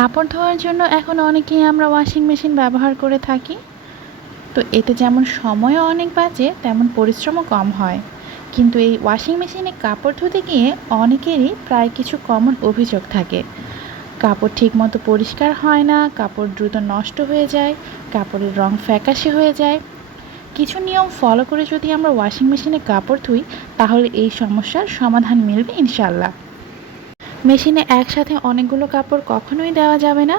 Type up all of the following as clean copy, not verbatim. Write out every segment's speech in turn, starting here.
কাপড় ধোয়ার জন্য এখন অনেকেই আমরা ওয়াশিং মেশিন ব্যবহার করে থাকি। তো এতে যেমন সময়ও অনেক বাঁচে, তেমন পরিশ্রমও কম হয়। কিন্তু এই ওয়াশিং মেশিনে কাপড় ধুতে গিয়ে অনেকেরই প্রায় কিছু কমন অভিযোগ থাকে। কাপড় ঠিকমতো পরিষ্কার হয় না, কাপড় দ্রুত নষ্ট হয়ে যায়, কাপড়ের রং ফ্যাকাশে হয়ে যায়। কিছু নিয়ম ফলো করে যদি আমরা ওয়াশিং মেশিনে কাপড় ধুই, তাহলে এই সমস্যার সমাধান মিলবে ইনশাল্লাহ। মেশিনে একসাথে অনেকগুলো কাপড় কখনোই দেওয়া যাবে না।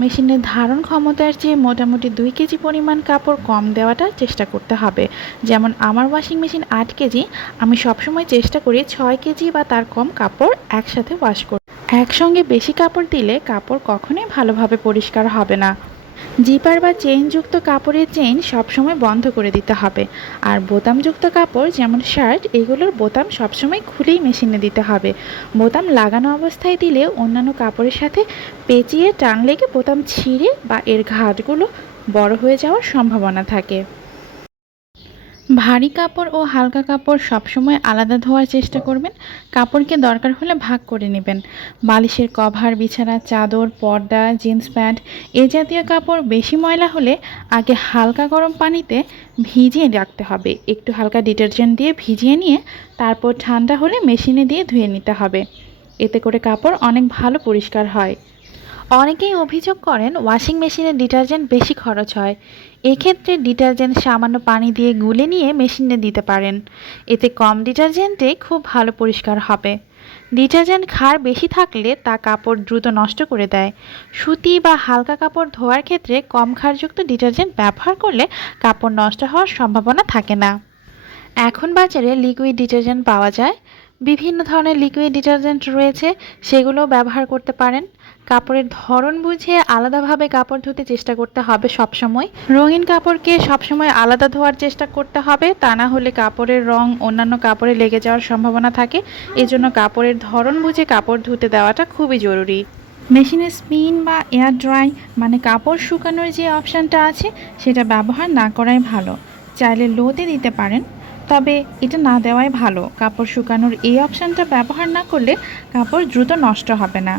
মেশিনের ধারণ ক্ষমতার চেয়ে মোটামুটি 2 কেজি পরিমাণ কাপড় কম দেওয়াটা চেষ্টা করতে হবে। যেমন আমার ওয়াশিং মেশিন 8 কেজি, আমি সবসময় চেষ্টা করি 6 কেজি বা তার কম কাপড় একসাথে ওয়াশ করতে। একসঙ্গে বেশি কাপড় দিলে কাপড় কখনোই ভালোভাবে পরিষ্কার হবে না। জিপার বা চেইনযুক্ত কাপড়ের চেইন সবসময় বন্ধ করে দিতে হবে। আর বোতামযুক্ত কাপড় যেমন শার্ট, এগুলোর বোতাম সবসময় খুলেই মেশিনে দিতে হবে। বোতাম লাগানো অবস্থায় দিলে অন্যান্য কাপড়ের সাথে পেঁচিয়ে টান লেগে বোতাম ছিঁড়ে বা এর ঘাটগুলো বড় হয়ে যাওয়ার সম্ভাবনা থাকে। ভারী কাপড় ও হালকা কাপড় সবসময় আলাদা ধোয়ার চেষ্টা করবেন। কাপড়কে দরকার হলে ভাগ করে নেবেন। বালিশের কভার, বিছানার চাদর, পর্দা, জিন্স প্যান্ট এ জাতীয় কাপড় বেশি ময়লা হলে আগে হালকা গরম পানিতে ভিজিয়ে রাখতে হবে। একটু হালকা ডিটারজেন্ট দিয়ে ভিজিয়ে নিয়ে তারপর ঠান্ডা হলে মেশিনে দিয়ে ধুয়ে নিতে হবে। এতে করে কাপড় অনেক ভালো পরিষ্কার হয়। অনেকেই অভিযোগ করেন ওয়াশিং মেশিনে ডিটারজেন্ট বেশি খরচ হয়। এক্ষেত্রে ডিটারজেন্ট সামান্য পানি দিয়ে গুলে নিয়ে মেশিনে দিতে পারেন। এতে কম ডিটারজেন্টে খুব ভালো পরিষ্কার হবে। ডিটারজেন্ট ক্ষার বেশি থাকলে তা কাপড় দ্রুত নষ্ট করে দেয়। সুতি বা হালকা কাপড় ধোয়ার ক্ষেত্রে কম ক্ষারযুক্ত ডিটারজেন্ট ব্যবহার করলে কাপড় নষ্ট হওয়ার সম্ভাবনা থাকে না। এখন বাজারে লিকুইড ডিটারজেন্ট পাওয়া যায়। বিভিন্ন ধরনের লিকুইড ডিটারজেন্ট রয়েছে, সেগুলো ব্যবহার করতে পারেন। কাপড়ের ধরন বুঝে আলাদাভাবে কাপড় ধুতে চেষ্টা করতে হবে সবসময়। রঙিন কাপড়কে সবসময় আলাদা ধোয়ার চেষ্টা করতে হবে, তা না হলে কাপড়ের রং অন্যান্য কাপড়ে লেগে যাওয়ার সম্ভাবনা থাকে। এজন্য কাপড়ের ধরন বুঝে কাপড় ধুতে দেওয়াটা খুবই জরুরি। মেশিনে স্পিন বা এয়ার ড্রাই মানে কাপড় শুকানোর যে অপশানটা আছে, সেটা ব্যবহার না করাই ভালো। চাইলে লোতে দিতে পারেন, তবে এটা না দেওয়াই ভালো। কাপড় শুকানোর এই অপশানটা ব্যবহার না করলে কাপড় দ্রুত নষ্ট হবে না।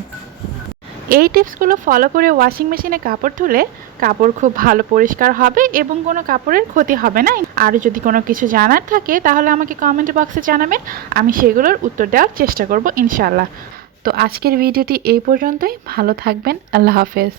এই টিপসগুলো ফলো করে ওয়াশিং মেশিনে কাপড় ধুলে কাপড় খুব ভালো পরিষ্কার হবে এবং কোনো কাপড়ের ক্ষতি হবে না। আর যদি কোনো কিছু জানার থাকে তাহলে আমাকে কমেন্ট বক্সে জানাবেন, আমি সেগুলোর উত্তর দেওয়ার চেষ্টা করব ইনশাআল্লাহ। তো আজকের ভিডিওটি এই পর্যন্তই। ভালো থাকবেন। আল্লাহ হাফেজ।